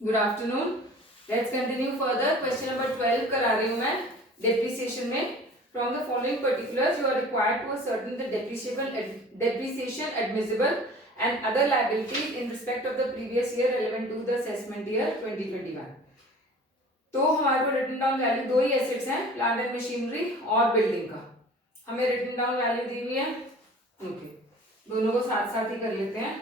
Good afternoon. Let's continue further. Question number 12 करा रही हूँ मैं डेप्रिसिएशन में. From the following particulars you are required to ascertain the depreciation admissible and other liabilities in respect of the previous year relevant to the assessment year 2021. तो हमारे को written down value दो ही assets हैं, plant and machinery और building का. हमें written down value दी हुई है. ओके, दोनों को साथ साथ ही कर लेते हैं.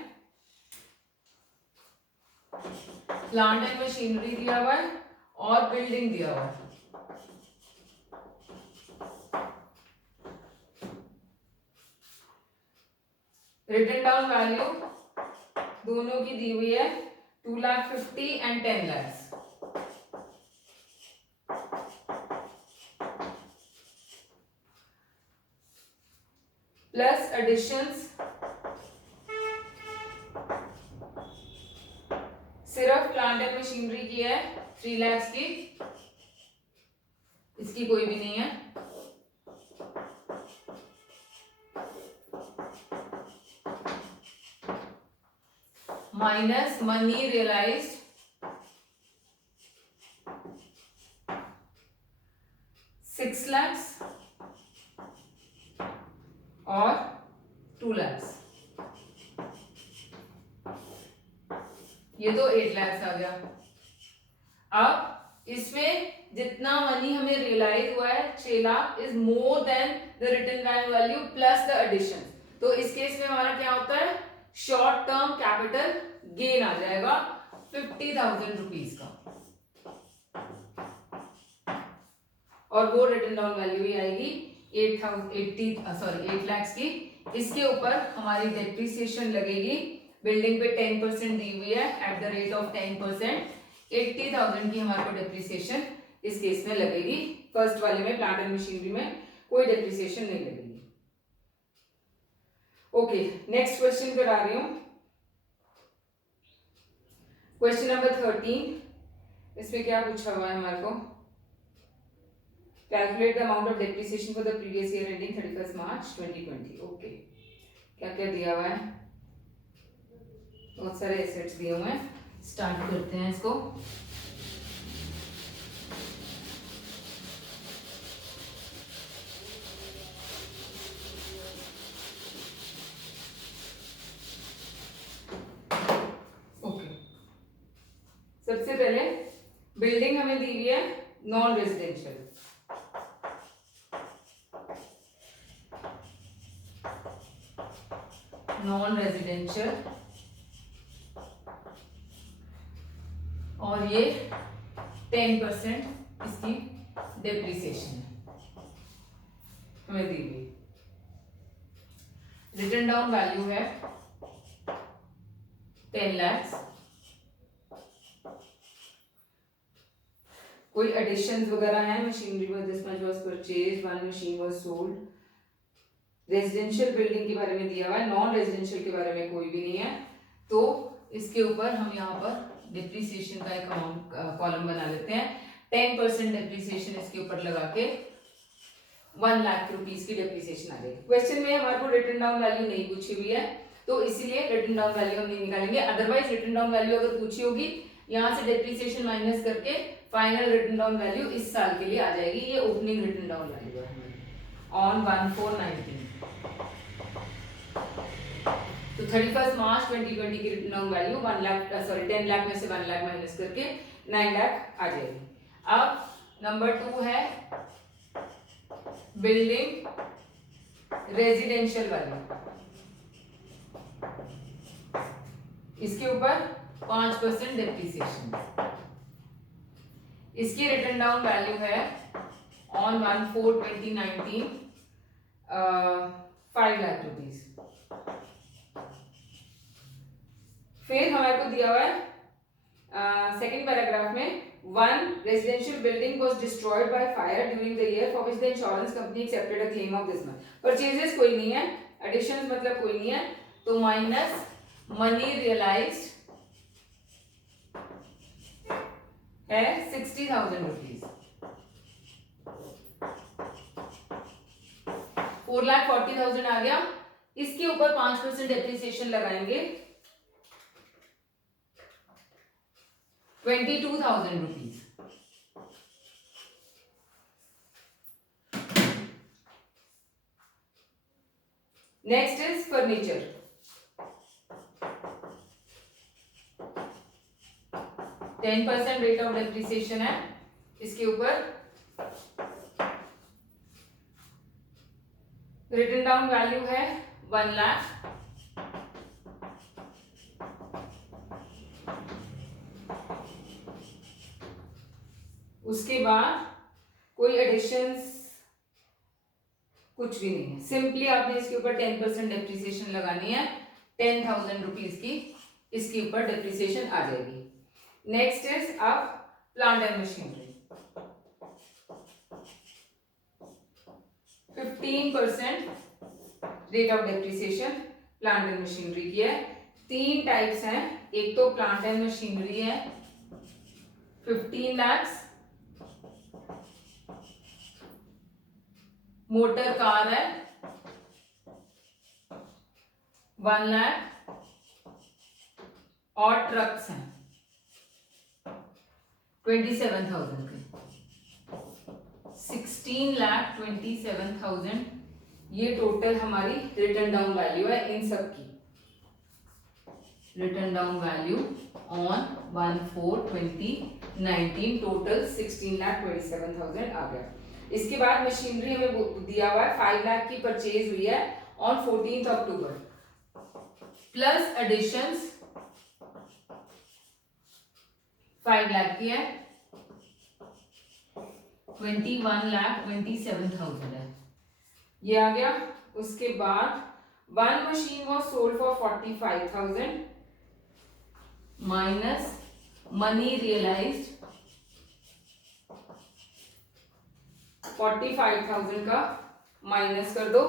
प्लांट एंड मशीनरी दिया हुआ है और बिल्डिंग दिया हुआ है. रिटन डाउन वैल्यू दोनों की दी हुई है 2,50,000 एंड 10 lakhs. प्लस एडिशंस सिर्फ प्लांट एंड मशीनरी की है 3 lakhs की, इसकी कोई भी नहीं है. माइनस मनी रियलाइज्ड 6 lakhs और 2 lakhs. ये तो 8 lakhs आ गया. अब इसमें जितना मनी हमें रियलाइज हुआ है 6 lakh is more than the written down value plus the addition. तो इस केस में हमारा क्या होता है, शॉर्ट टर्म कैपिटल गेन आ जाएगा 50,000 रुपीज का, और वो रिटन डाउन वैल्यू ही आएगी 8 lakhs की. इसके ऊपर हमारी डेप्रिसिएशन लगेगी. बिल्डिंग पे 10% दी हुई है एट द रेट ऑफ 10%. 80,000 की हमारे को डेप्रिसिएशन इस केस में लगेगी. फर्स्ट वाले में प्लांट एंड मशीनरी में कोई डेप्रिसिएशन नहीं लगेगी. ओके, नेक्स्ट क्वेश्चन करा रही हूं. Question number 13. इसमें क्या पूछा हुआ है हमारे को, calculate the amount of depreciation for the previous year ending 31 March 2020. Okay, क्या क्या दिया हुआ है, बहुत सारे एसेट्स दिए हुए हैं. स्टार्ट करते हैं इसको. ओके, सबसे पहले बिल्डिंग हमें दी हुई है नॉन रेजिडेंशियल. नॉन रेजिडेंशियल और ये 10% इसकी डेप्रिसिएशन हमें दी हुई. रिटन डाउन वैल्यू है 10 lakhs. कोई एडिशंस वगैरह है, machinery this much was purchase, one machine was sold. Residential building के बारे में दिया हुआ है, नॉन रेजिडेंशियल के बारे में कोई भी नहीं है. तो इसके ऊपर हम यहाँ पर डिप्रिसिएशन का एक अमाउंट कॉलम बना लेते हैं. 10% डिप्रिसिएशन इसके ऊपर लगा के 1 लाख रुपीस की डिप्रिसिएशन आ जाएगी. क्वेश्चन में हमारे को रिटन डाउन वैल्यू नहीं पूछी हुई है, तो इसीलिए रिटन डाउन वैल्यू हम नहीं निकालेंगे. अदरवाइज रिटन डाउन वैल्यू अगर पूछी होगी, यहाँ से डिप्रिसिएशन माइनस करके फाइनल रिटन डाउन वैल्यू इस साल के लिए आ जाएगी. ये ओपनिंग रिटन डाउन वैल्यू है ऑन 1/4/19. तो 31 मार्च 2020 की रिटन डाउन वैल्यू 10 लाख में से 1 लाख माइनस करके 9 लाख आ जाएगी. अब नंबर 2 है बिल्डिंग रेजिडेंशियल वैल्यू. इसके ऊपर 5% डेप्रिसिएशन. इसकी रिटन डाउन वैल्यू है ऑन 1/4/2019 5 लाख रुपीज. फिर हमारे को दिया हुआ है सेकेंड पैराग्राफ में, one residential building was destroyed by fire during the year for which the insurance company accepted a claim of this much. Purchases कोई नहीं है, एडिशंस मतलब कोई नहीं है, तो माइनस मनी रियलाइज्ड है 60,000 रुपीज. 4,40,000 आ गया. इसके ऊपर 5% डेप्रिसिएशन लगाएंगे 22,000 rupees. Next is furniture. 10% rate of depreciation है इसके ऊपर। रिटन डाउन वैल्यू है 1 लाख। उसके बाद कोई एडिशंस कुछ भी नहीं है, सिंपली आपने इसके ऊपर 10% डेप्रिसिएशन लगानी है। 10,000 रुपीज की इसके ऊपर डेप्रिसिएशन आ जाएगी। नेक्स्ट इज अब plant and machinery. 15% rate of depreciation plant and machinery की है। 3 टाइप्स हैं, एक तो प्लांट एंड मशीनरी है 15 लाख, मोटर कार है 1 लाख और ट्रक्स हैं 27,000 के। 16,27,000 ये टोटल हमारी रिटर्न डाउन वैल्यू है इन सब की। Return down value on 1/4/2019 total 16,27,000 आ गया। इसके बाद मशीनरी हमें दिया हुआ है 5 लाख की परचेज हुई है on 14 October, plus additions 5 lakh की है, 21,27,000 है, ये आ गया। उसके बाद 1 machine was sold for 45,000 minus money realised 45,000 का माइनस कर दो,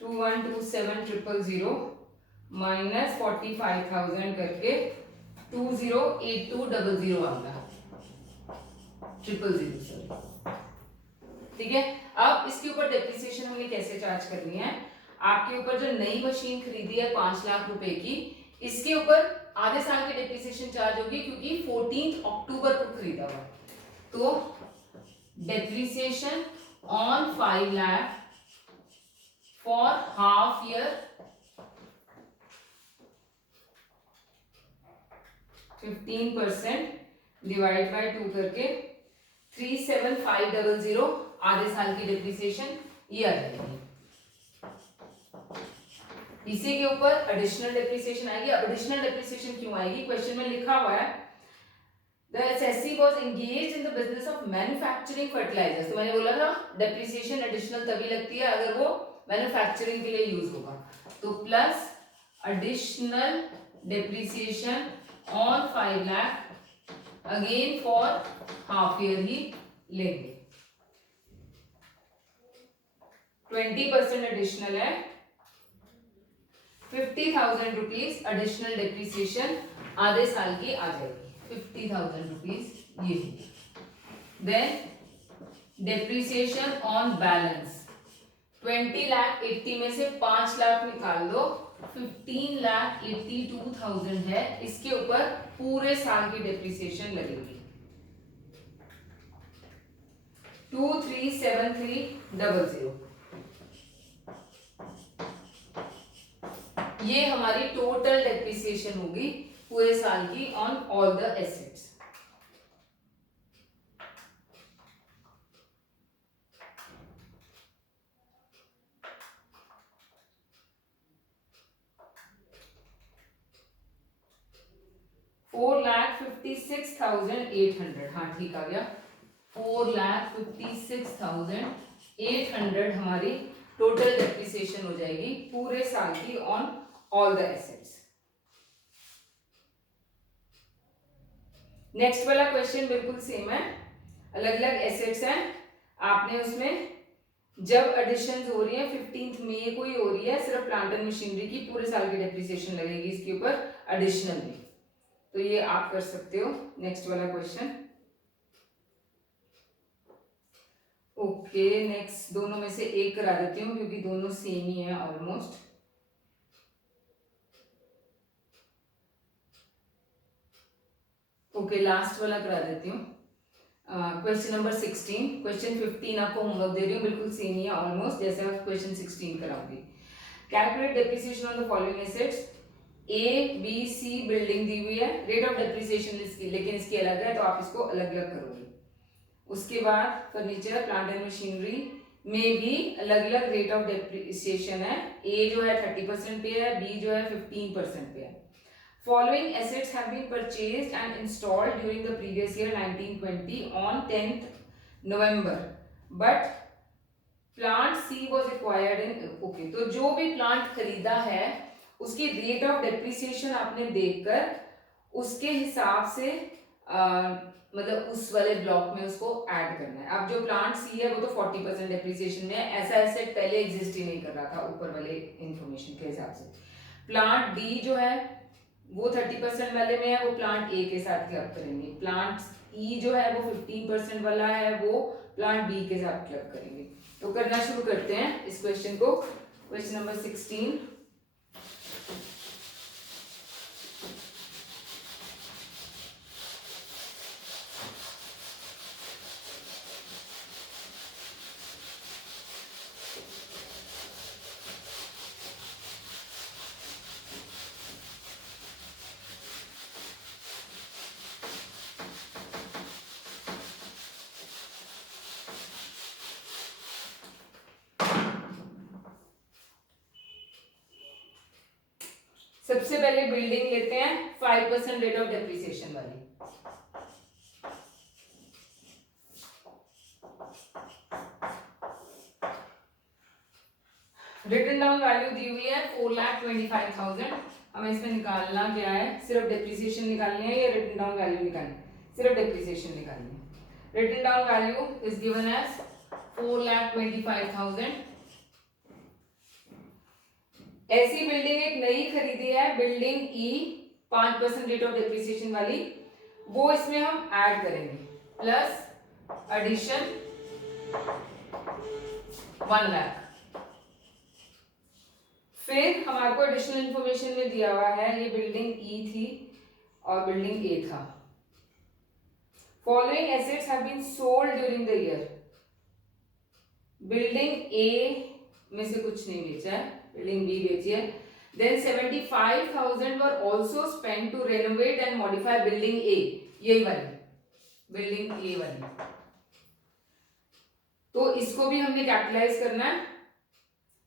$21,27,000 माइनस 45,000 करके 20,82,00 आ गया 000 सॉरी। ठीक है, अब इसके ऊपर डेप्रिसिएशन हमने कैसे चार्ज करनी है। आपके ऊपर जो नई मशीन खरीदी है 5 लाख रुपए की, इसके ऊपर आधे साल की डेप्रिसिएशन चार्ज होगी क्योंकि 14 अक्टूबर को खरीदा हुआ। तो depreciation on 5 lakh for half year 15% divide by 2 करके 37,500 आधे साल की डेप्रिसिएशन ये आ जाएगी। इसी के ऊपर एडिशनल डेप्रिसिएशन आएगी। अब एडिशनल डेप्रिसिएशन क्यों आएगी, क्वेश्चन में लिखा हुआ है the SSC was engaged in the business of manufacturing fertilisers. तो मैंने बोला था डेप्रिसिएशन एडिशनल तभी लगती है अगर वो मैन्युफैक्चरिंग के लिए यूज होगा। तो plus additional depreciation on 5 lakh again for half year ही लेंगे। 20% एडिशनल है, 50,000 रुपीज एडिशनल डेप्रिसिएशन आधे साल की आ जाएगी। 50,000 रुपीज ये। देन डेप्रिसिएशन ऑन बैलेंस 20,80,000 में से 5 लाख निकाल दो, 15,82,000 है, इसके ऊपर पूरे साल की डेप्रिसिएशन लगेगी 237300। ये हमारी टोटल डेप्रिसिएशन होगी पूरे साल की ऑन ऑल द एसेट्स। $4,56,800, हाँ ठीक आ गया। 4,56,800 हमारी टोटल डेप्रिसिएशन हो जाएगी पूरे साल की on all the assets. Next वाला क्वेश्चन बिल्कुल सेम है, अलग अलग एसेट्स हैं। आपने उसमें जब एडिशन हो रही है 15 मई को ही हो रही है, सिर्फ प्लांट एंड मशीनरी की पूरे साल की डेप्रिसिएशन लगेगी इसके ऊपर एडिशनल में, तो ये आप कर सकते हो। नेक्स्ट वाला क्वेश्चन, ओके नेक्स्ट दोनों में से एक करा देती हूँ क्योंकि दोनों सेम ही है ऑलमोस्ट। ओके लास्ट वाला करा देती हूँ। क्वेश्चन नंबर 16, क्वेश्चन 15 आपको होमवर्क दे रही हूँ, बिल्कुल सेम ही है ऑलमोस्ट जैसे आप क्वेश्चन 16 कराऊंगी। Calculate depreciation on the following assets. A B C building दी हुई है, रेट ऑफ डेप्रिसिएशन इसकी लेकिन इसकी अलग है तो आप इसको अलग अलग करोगे। उसके बाद फर्नीचर प्लांट एंड मशीनरी में भी अलग अलग रेट ऑफ डेप्रिसिएशन है। ए जो है 30% पे है, बी जो है 15% पे है। Following assets have been purchased and installed during the previous year 1920 on 10th November, but plant C was acquired in okay, तो जो भी प्लांट खरीदा है उसकी रेट ऑफ डेप्रिसिएशन आपने देखकर उसके हिसाब से मतलब उस वाले ब्लॉक में उसको ऐड करना है। अब जो प्लांट सी है वो तो 40% डेप्रिसिएशन में है, ऐसा एसेट पहले एग्जिस्ट ही नहीं कर रहा था ऊपर वाले इंफॉर्मेशन के हिसाब से। प्लांट डी जो है वो 30% वाले में है, वो प्लांट ए के साथ क्लब करेंगे। प्लांट ई जो है वो 15% वाला है, वो प्लांट बी के साथ क्लब करेंगे। तो करना शुरू करते हैं इस क्वेश्चन को। क्वेश्चन नंबर 16, सबसे पहले बिल्डिंग लेते हैं 5% रेट ऑफ डेप्रिसिएशन वाली। रिटन डाउन वैल्यू दी हुई है 4,25,000। हमें इसमें निकालना क्या है, सिर्फ डेप्रिसिएशन निकालनी है या रिटन डाउन वैल्यू निकालनी है? सिर्फ डेप्रिसिएशन निकालनी है। Written down value is given as 4,25,000। ऐसी बिल्डिंग एक नई खरीदी है, building E 5% rate of depreciation वाली, वो इसमें हम ऐड करेंगे प्लस एडिशन 1 लाख। फिर हमारे को एडिशनल इंफॉर्मेशन में दिया हुआ है ये बिल्डिंग ई थी और बिल्डिंग ए था। Following assets have been sold during the year. Building A में से कुछ नहीं बेचा है, बिल्डिंग बी बेची है। Then 75,000 were also spend to renovate and modify building A, यही वाली बिल्डिंग ए वाली। तो इसको भी हमने कैपिटलाइज करना है।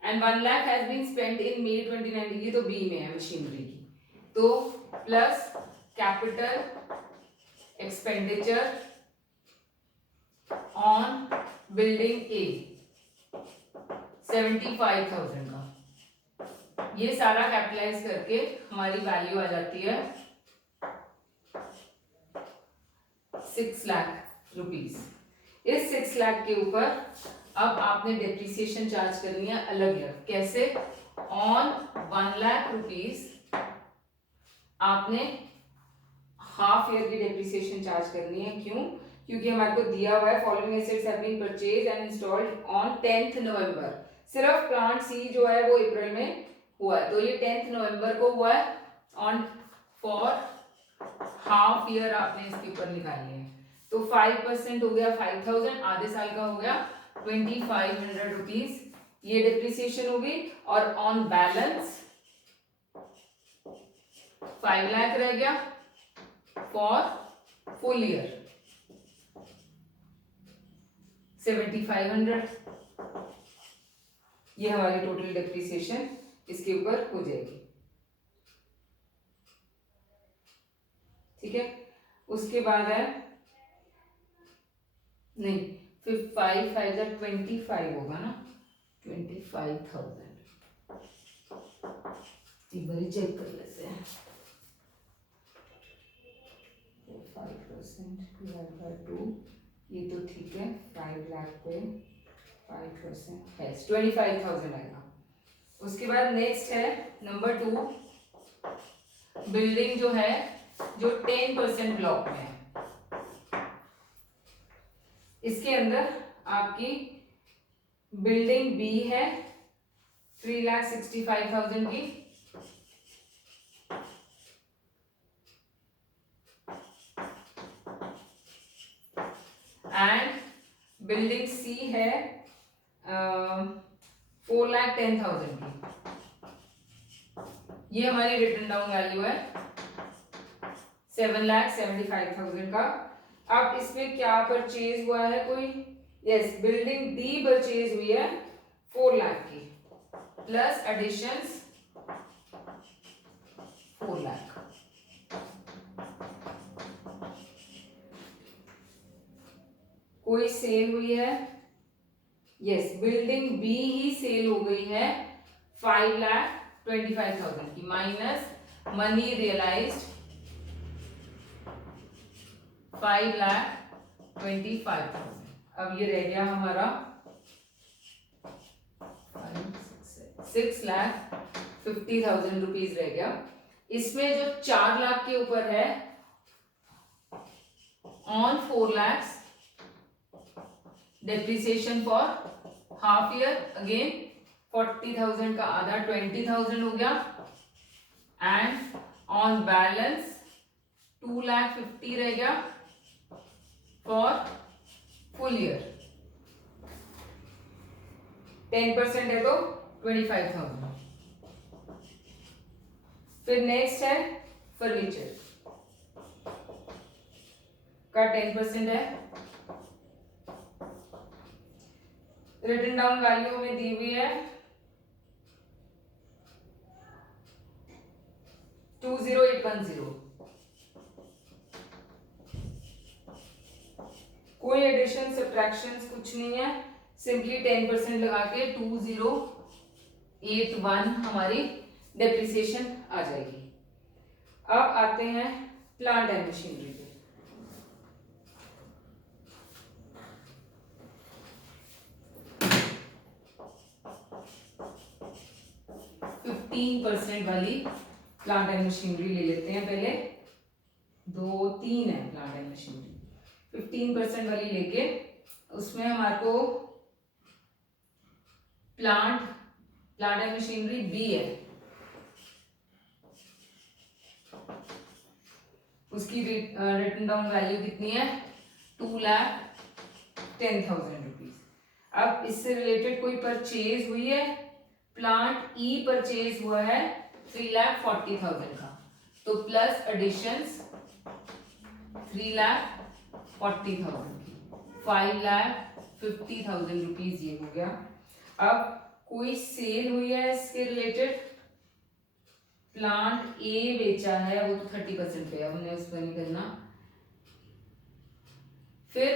And 1 lakh has been spent in May 2019, ये तो बी में है मशीनरी की, तो plus capital expenditure on building A 75,000 का। ये सारा कैपिटलाइज करके हमारी वैल्यू आ जाती है 6 लाख रुपीस। इस 6 लाख के ऊपर अब आपने डेप्रिसिएशन चार्ज करनी है अलग अलग। कैसे? ऑन 1 लाख रुपीस आपने हाफ ईयर की डेप्रिसिएशन चार्ज करनी है। क्यों? क्योंकि हमारे को दिया हुआ है following assets have been purchase and installed on 10th November. सिर्फ प्लांट सी जो है वो अप्रैल में हुआ है, तो ये 10th नवंबर को हुआ है। ऑन फॉर हाफ ईयर आपने इसके ऊपर निकालनी है, तो 5% हो गया 5,000, आधे साल का हो गया 2,500 रुपीज, ये डिप्रिसिएशन होगी। और ऑन बैलेंस 5 लाख रह गया फॉर फुल ईयर 7,500। ये हमारी टोटल डिप्रिसिएशन इसके ऊपर हो जाएगी। ठीक है, उसके बाद है नहीं, 5 5 25 होगा ना, 25,000। एक बार चेक कर लेते हैं। 5% डिवाइड बाय 2, ये तो ठीक है। 5 लाख पे 5% है 25,000 आएगा। उसके बाद नेक्स्ट है नंबर 2, बिल्डिंग जो है जो 10% ब्लॉक में है, इसके अंदर आपकी बिल्डिंग बी है 3,65,000 की, एंड बिल्डिंग सी है 4,10,000 की। ये हमारी रिटन डाउन वैल्यू है 7,75,000 का। अब इसमें क्या परचेज हुआ है कोई? यस, बिल्डिंग डी परचेज हुई है 4 लाख की, प्लस एडिशंस 4 लाख। कोई सेल हुई है? यस, बिल्डिंग बी ही सेल हो गई है 5,25,000 की, माइनस मनी रियलाइज्ड 5,25,000। अब ये रह गया हमारा 6,50,000 रुपीज रह गया। इसमें जो 4 लाख के ऊपर है on 4 lakhs depreciation for half year, again 40,000 का आधा 20,000 हो गया, एंड ऑन बैलेंस 2,50,000 रह गया फॉर फुल ईयर। 10% है तो 25,000। फिर नेक्स्ट है फर्नीचर का 10% है। रिटन डाउन वैल्यू में दी हुई है 20810। कोई एडिशन सब्ट्रैक्शंस कुछ नहीं है, सिंपली 10% लगा के 2081 हमारी डेप्रिसिएशन आ जाएगी। अब आते हैं प्लांट एंड मशीनरी पे। 15% वाली प्लांट एंड मशीनरी ले लेते हैं पहले। 2-3 है प्लांट एंड मशीनरी। 15% वाली लेके उसमें हमारे को प्लांट एंड मशीनरी बी है, उसकी रिटन डाउन वैल्यू कितनी है? 2,10,000 रुपीज। अब इससे रिलेटेड कोई परचेज हुई है? प्लांट ई परचेज हुआ है 3,40,000 का, तो प्लस एडिशंस 3,40,000 की, 5,50,000 रुपीज ये हो गया। अब कोई सेल हुई है इसके रिलेटेड? प्लांट ए बेचा है, वो तो 30% पे है, हमने उस पर नहीं करना। फिर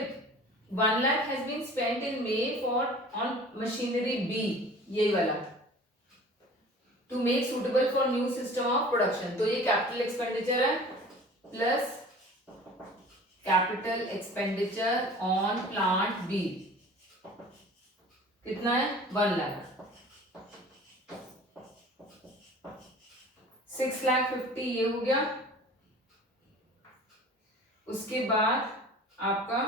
1 lakh has been spent in May for on machinery B, यही वाला, to make suitable for new system of production, तो ये कैपिटल एक्सपेंडिचर है, plus capital expenditure on plant B कितना है? 1 लाख। 6,50,000 ये हो गया। उसके बाद आपका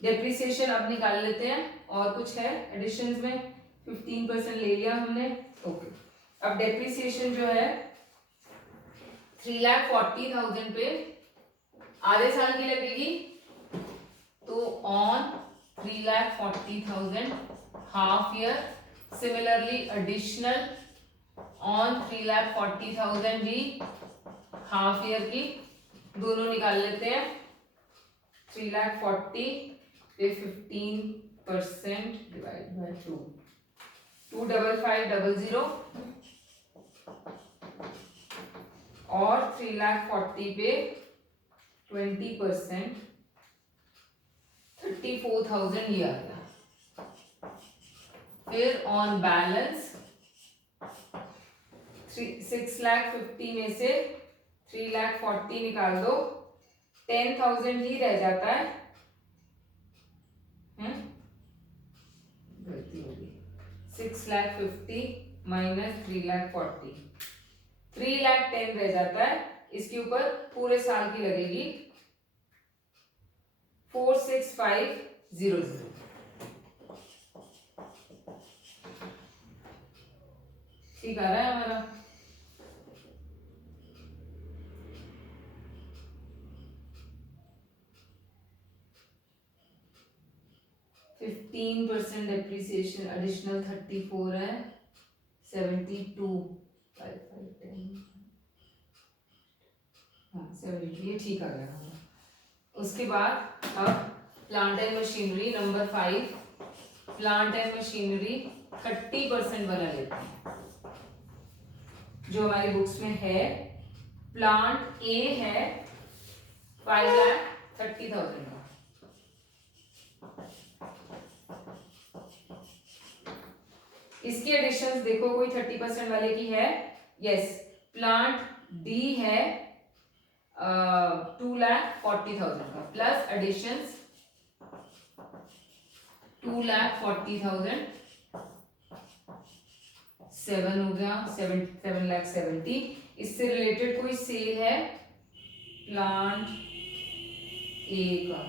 डेप्रिसिएशन अब निकाल लेते हैं, और कुछ है एडिशंस में? 15% ले लिया हमने, ओके। अब डेप्रिसिएशन जो है 3,40,000 पे आधे साल की लगेगी, तो on 3,40,000 half year, similarly additional on 3,40,000 भी हाफ ईयर की, दोनों निकाल लेते हैं। 3,40,000 पे 15% डिवाइड बाय 2, 2,55,000, और 3,40,000 पे 20% 34,000 ये आ गया। फिर ऑन बैलेंस 6,50,000 में से 3,40,000 निकाल दो, 10,000 ही रह जाता है, गलती होगी। 6,50,000 माइनस 3,40,000, 3,10,000 रह जाता है। इसके ऊपर पूरे साल की लगेगी 46500। ठीक आ रहा है हमारा। %15 डेप्रिसिएशन एडिशनल 34 है, 72 5 5 10, हाँ 70, ये ठीक आ गया हमारा। उसके बाद अब plant and machinery number 5, plant and machinery 30% वाला लेते हैं जो हमारी बुक्स में है। प्लांट ए है 5,30,000 का, इसकी एडिशंस देखो कोई 30% वाले की है, यस। प्लांट डी है 2,40,000 का, प्लस एडिशंस 2,40,000, 7 हो गया, 7,70,000। इससे रिलेटेड कोई सेल है प्लांट ए का,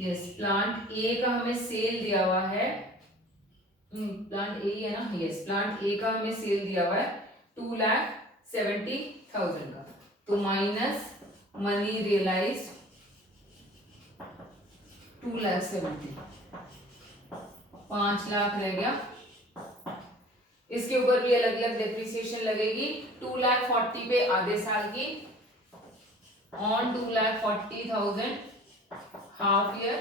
यस प्लांट ए का हमें सेल दिया हुआ है, प्लांट ए है ना, यस प्लांट ए का हमें सेल दिया हुआ है 2,70,000 का, तो माइनस मनी रियलाइज 2,70,000, 5 लाख रह गया। इसके ऊपर भी अलग अलग डेप्रिसिएशन लगेगी। 2,40,000 पे आधे साल की, ऑन 2,40,000 हाफ ईयर,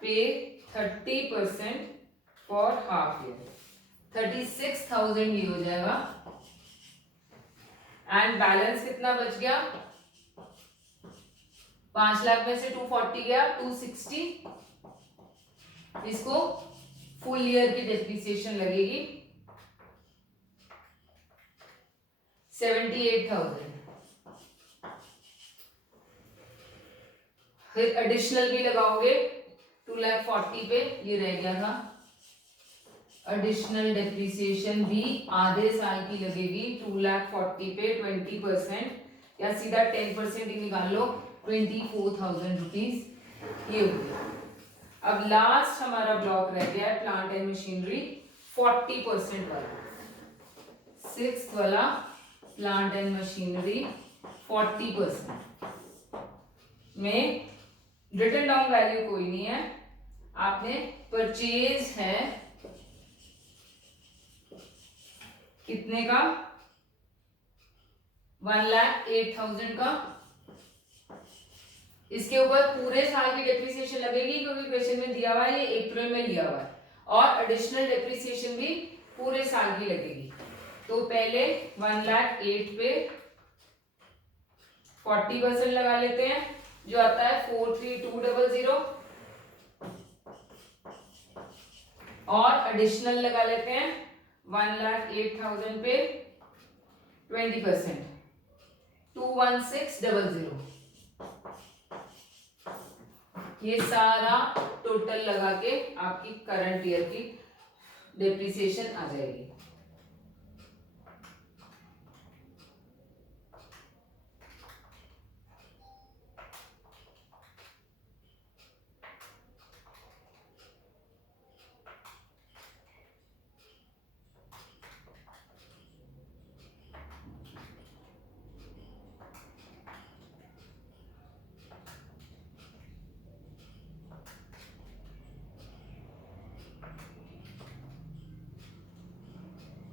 पे 30% फॉर हाफ ईयर, 36,000 ये हो जाएगा। एंड बैलेंस कितना बच गया, 5 लाख में से 240 गया, 260। इसको फुल ईयर की डेप्रिसिएशन लगेगी 78,000। फिर एडिशनल भी लगाओगे 2,40,000 पे, ये रह गया था। एडिशनल डेप्रिसिएशन भी आधे साल की लगेगी 2,40,000 पे 20%, या सीधा 10% ही निकाल लो, 24,000 रुपीज ये हो गया। अब लास्ट हमारा ब्लॉक रह गया है प्लांट एंड मशीनरी 40% वाला, 6th वाला प्लांट एंड मशीनरी 40% में रिटन डाउन वैल्यू कोई नहीं है, आपने परचेज है कितने का, 1,08,000 का। इसके ऊपर पूरे साल की डेप्रिसिएशन लगेगी क्योंकि क्वेश्चन में दिया हुआ है, ये अप्रैल में लिया हुआ है, और एडिशनल डेप्रिसिएशन भी पूरे साल की लगेगी। तो पहले 1,08,000 पे 40% लगा लेते हैं, जो आता है 43,200, और एडिशनल लगा लेते हैं 1,08,000 पे 20%, 216,000। ये सारा टोटल लगा के आपकी करंट ईयर की डेप्रिसिएशन आ जाएगी।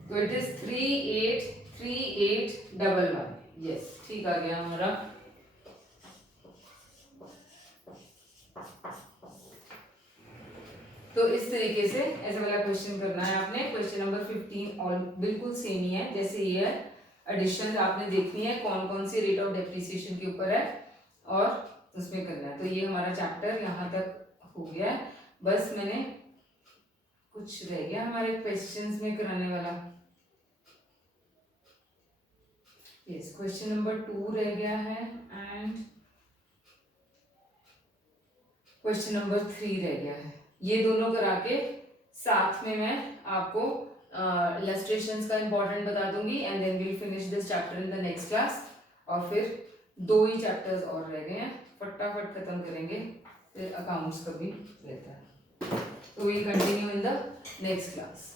तो इट इज 383811, यस ठीक आ गया हमारा। तो इस तरीके से ऐसे वाला क्वेश्चन करना है आपने। क्वेश्चन नंबर 15 और बिल्कुल सेम ही है जैसे ये है, एडिशन आपने देखनी है कौन कौन सी रेट ऑफ डेप्रिसिएशन के ऊपर है और उसमें करना है। तो ये हमारा चैप्टर यहाँ तक हो गया है, बस मैंने कुछ रह गया हमारे क्वेश्चंस में कराने वाला। यस क्वेश्चन नंबर 2 रह गया है एंड क्वेश्चन नंबर 3 रह गया है। ये दोनों करा के साथ में मैं आपको इलस्ट्रेशंस का इंपॉर्टेंट बता दूंगी and then we'll finish this chapter in the next class. और फिर 2 ही चैप्टर्स और रह गए हैं, फटाफट खत्म करेंगे, फिर अकाउंट्स का भी रहता है। तो we continue in the next class.